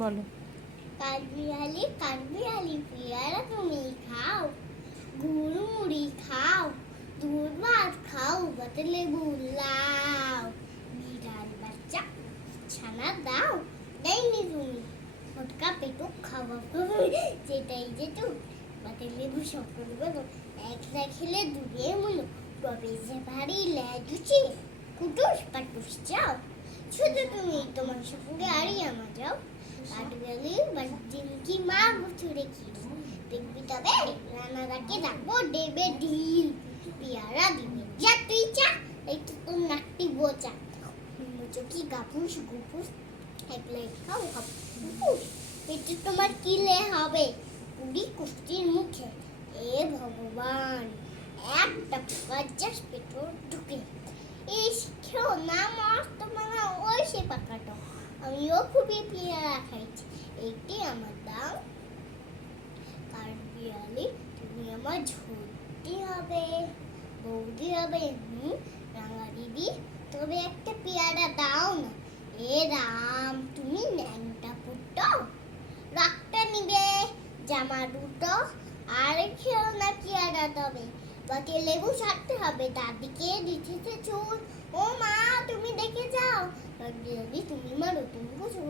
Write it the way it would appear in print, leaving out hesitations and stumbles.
বলো। কাঠবিড়ালি পেয়ারা তুমি খাও, গুড় মুড়ি খাও, দুধ ভাত খাও, বাতে লেবু লাও। বিড়াল বাচ্চা ছানা দাও, দেয়নি তুমি ফটকা পেটুক খাওয়া যেটাই যেটুক, বাতে লেবু সকল বলো, একলা খেলে দূরে মনো, তবে যে ভারী লেজুচি, কুটুস পাটুস চাও। শুধু তুমি তোমার সঙ্গে আরই আমার যাও, কাঠবিড়ালি জিনকি মা ছুড়ে কি দেখবি তবে রানাদাকে ডাকবো দেবে ঢিল, পেয়ারা দিবে যা তুই চা, একটু তোর নাকটি বোচা, চোখি গাপুস গুপুস, একলাই খাও হাপুস, পেটে তোমার কিলে হবে পুরি কুষ্টির মুখে। এ ভগবান, একটা পোকা জাস্ট পেটর ঢুকে, ইস খেও না মস্ত মানে ওই সে পাকাটা, আমিও খুবই পেয়ারা খাইছি, এইটি আমার দাম। কাঠবিড়ালি তুমি আমার ঝুটি হবে, বৌদি হবে, রাঙা দিদি, তবে একটা পেয়ারা দাও না। এ রাম, তুমি ন্যাংটা ফুটো, রাগটা নিবে জামা দুটো, আর খেও না পেয়ারা তবে, বাকি লেবু ছাড়তে হবে, দাদিকে দিতেছে চুল, ও মা তুমি দেখে যাও, কাঠবিড়ালি তুমি মারো তুমি বুঝো।